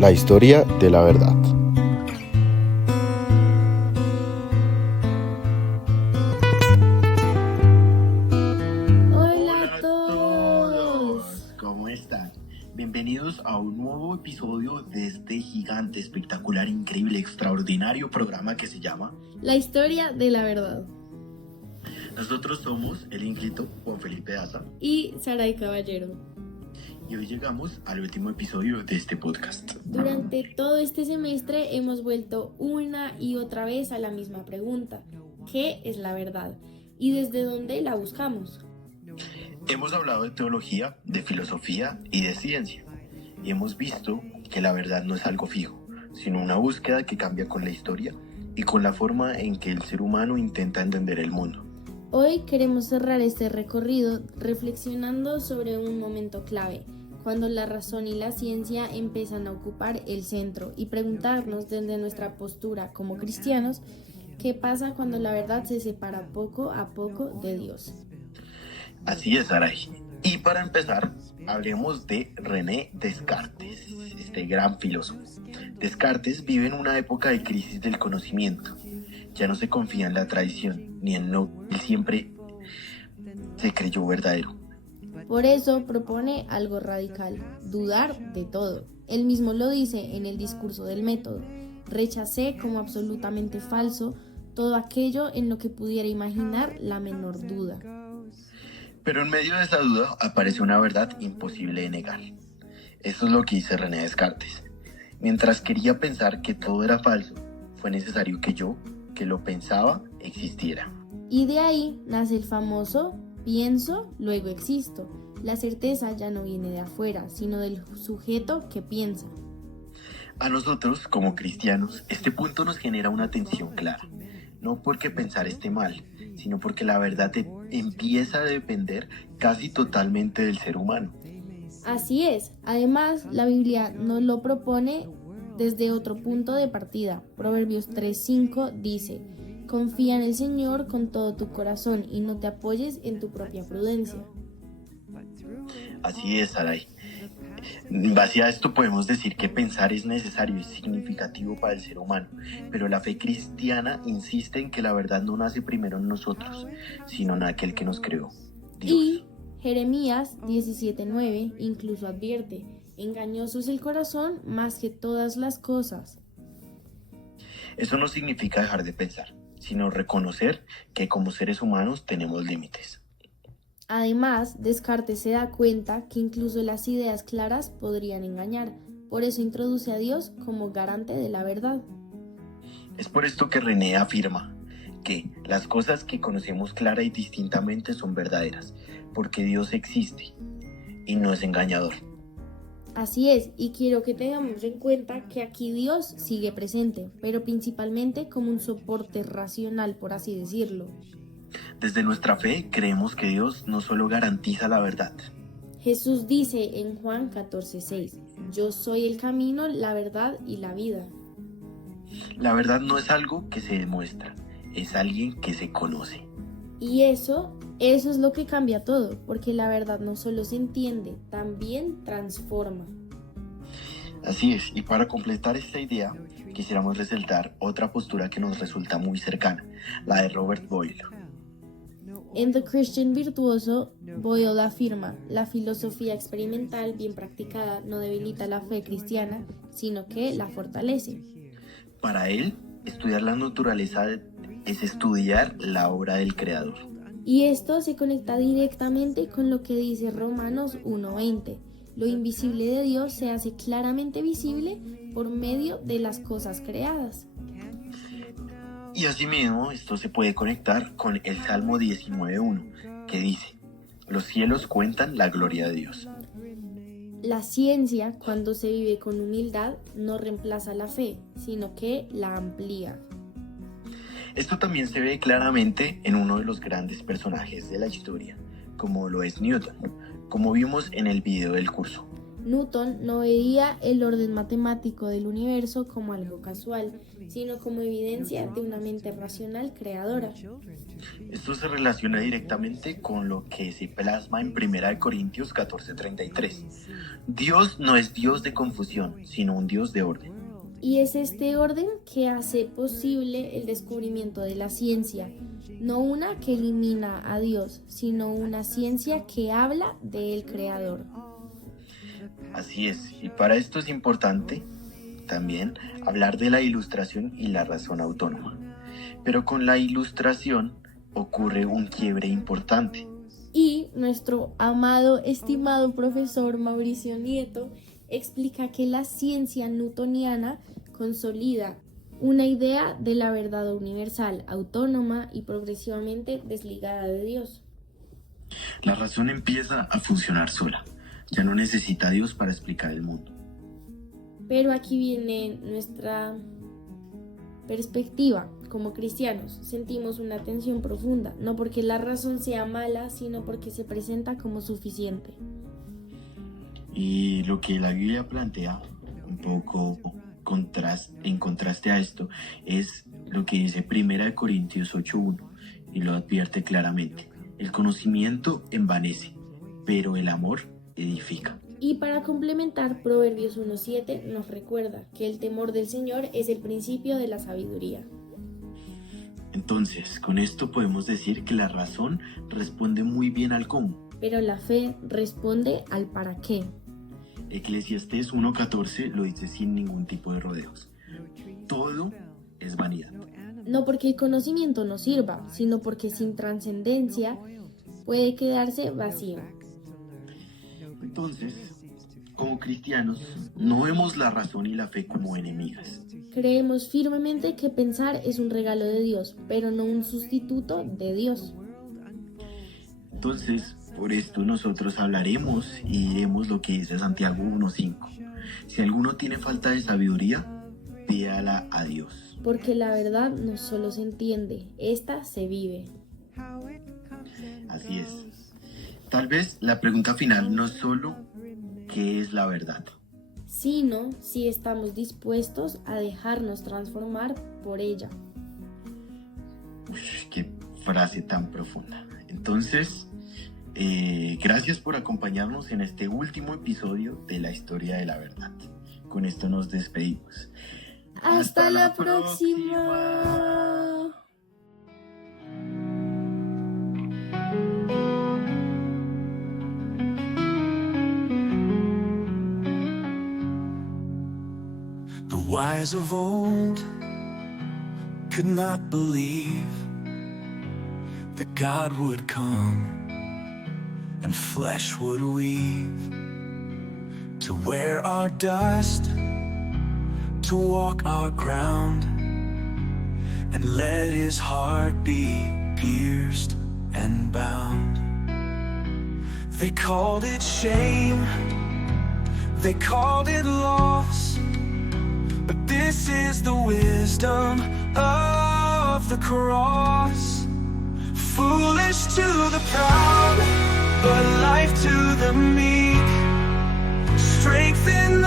La historia de la verdad. Hola a todos. ¿Cómo están? Bienvenidos a un nuevo episodio de este gigante, espectacular, increíble, extraordinario programa que se llama La historia de la verdad. Nosotros somos el ínclito Juan Felipe Daza Y Saray Caballero. y hoy llegamos al último episodio de este podcast. Durante todo este semestre hemos vuelto una y otra vez a la misma pregunta: ¿qué es la verdad? ¿Y desde dónde la buscamos? Hemos hablado de teología, de filosofía y de ciencia, y hemos visto que la verdad no es algo fijo, sino una búsqueda que cambia con la historia y con la forma en que el ser humano intenta entender el mundo. Hoy queremos cerrar este recorrido reflexionando sobre un momento clave, cuando la razón y la ciencia empiezan a ocupar el centro, y preguntarnos desde nuestra postura como cristianos, ¿qué pasa cuando la verdad se separa poco a poco de Dios? Así es, Saray. Y para empezar, hablemos de René Descartes, este gran filósofo. Descartes vive en una época de crisis del conocimiento. Ya no se confía en la tradición, ni en lo que él siempre se creyó verdadero. Por eso propone algo radical: dudar de todo. Él mismo lo dice en el discurso del método: rechacé como absolutamente falso todo aquello en lo que pudiera imaginar la menor duda. Pero en medio de esa duda aparece una verdad imposible de negar. Eso es lo que dice René Descartes. Mientras quería pensar que todo era falso, fue necesario que yo, que lo pensaba, existiera. Y de ahí nace el famoso pienso, luego existo. La certeza ya no viene de afuera, sino del sujeto que piensa. A nosotros, como cristianos, este punto nos genera una tensión clara. No porque pensar esté mal, sino porque la verdad empieza a depender casi totalmente del ser humano. Así es. Además, la Biblia nos lo propone desde otro punto de partida. Proverbios 3:5 dice: confía en el Señor con todo tu corazón y no te apoyes en tu propia prudencia. Así es, Saray. En base a esto podemos decir que pensar es necesario y significativo para el ser humano, pero la fe cristiana insiste en que la verdad no nace primero en nosotros, sino en aquel que nos creó, Dios. Y Jeremías 17:9 incluso advierte: engañoso es el corazón más que todas las cosas. Eso no significa dejar de pensar, sino reconocer que como seres humanos tenemos límites. Además, Descartes se da cuenta que incluso las ideas claras podrían engañar. Por eso introduce a Dios como garante de la verdad. Es por esto que René afirma que las cosas que conocemos clara y distintamente son verdaderas, porque Dios existe y no es engañador. Así es, y quiero que tengamos en cuenta que aquí Dios sigue presente, pero principalmente como un soporte racional, por así decirlo. Desde nuestra fe creemos que Dios no solo garantiza la verdad. Jesús dice en Juan 14:6: yo soy el camino, la verdad y la vida. La verdad no es algo que se demuestra, es alguien que se conoce. Y eso es lo que cambia todo, porque la verdad no solo se entiende, también transforma. Así es, y para completar esta idea, quisiéramos resaltar otra postura que nos resulta muy cercana, la de Robert Boyle. En The Christian Virtuoso, Boyle afirma: la filosofía experimental bien practicada no debilita la fe cristiana, sino que la fortalece. Para él, estudiar la naturaleza es estudiar la obra del Creador. Y esto se conecta directamente con lo que dice Romanos 1:20: lo invisible de Dios se hace claramente visible por medio de las cosas creadas. Y asimismo, esto se puede conectar con el Salmo 19:1, que dice: los cielos cuentan la gloria de Dios. La ciencia, cuando se vive con humildad, no reemplaza la fe, sino que la amplía. Esto también se ve claramente en uno de los grandes personajes de la historia, como lo es Newton, como vimos en el video del curso. Newton no veía el orden matemático del universo como algo casual, sino como evidencia de una mente racional creadora. Esto se relaciona directamente con lo que se plasma en 1 Corintios 14:33. Dios no es Dios de confusión, sino un Dios de orden. Y es este orden que hace posible el descubrimiento de la ciencia, no una que elimina a Dios, sino una ciencia que habla del Creador. Así es, y para esto es importante también hablar de la ilustración y la razón autónoma. Pero con la ilustración ocurre un quiebre importante. Y nuestro amado, estimado profesor Mauricio Nieto explica que la ciencia newtoniana consolida una idea de la verdad universal, autónoma y progresivamente desligada de Dios. La razón empieza a funcionar sola. Ya no necesita a Dios para explicar el mundo. Pero aquí viene nuestra perspectiva. Como cristianos, sentimos una tensión profunda, no porque la razón sea mala, sino porque se presenta como suficiente. Y lo que la Biblia plantea, un poco en contraste a esto, es lo que dice 1 Corintios 8:1, y lo advierte claramente. El conocimiento envanece, pero el amor edifica. Y para complementar, Proverbios 1:7 nos recuerda que el temor del Señor es el principio de la sabiduría. Entonces, con esto podemos decir que la razón responde muy bien al cómo. Pero la fe responde al para qué. Eclesiastés 1:14 lo dice sin ningún tipo de rodeos. Todo es vanidad. No porque el conocimiento no sirva, sino porque sin trascendencia puede quedarse vacío. Entonces, como cristianos, no vemos la razón y la fe como enemigas. Creemos firmemente que pensar es un regalo de Dios, pero no un sustituto de Dios. Entonces, por esto nosotros hablaremos y diremos lo que dice Santiago 1:5. Si alguno tiene falta de sabiduría, pídala a Dios. Porque la verdad no solo se entiende, esta se vive. Así es. Tal vez la pregunta final no es solo ¿qué es la verdad?, sino si estamos dispuestos a dejarnos transformar por ella. Qué frase tan profunda. Entonces, gracias por acompañarnos en este último episodio de la historia de la verdad. Con esto nos despedimos. ¡Hasta la próxima! The wise of old could not believe that God would come and flesh would weave to wear our dust, to walk our ground, and let his heart be pierced and bound. They called it shame, they called it loss, but this is the wisdom of the cross. Foolish to the proud, but life to the meek. Strength in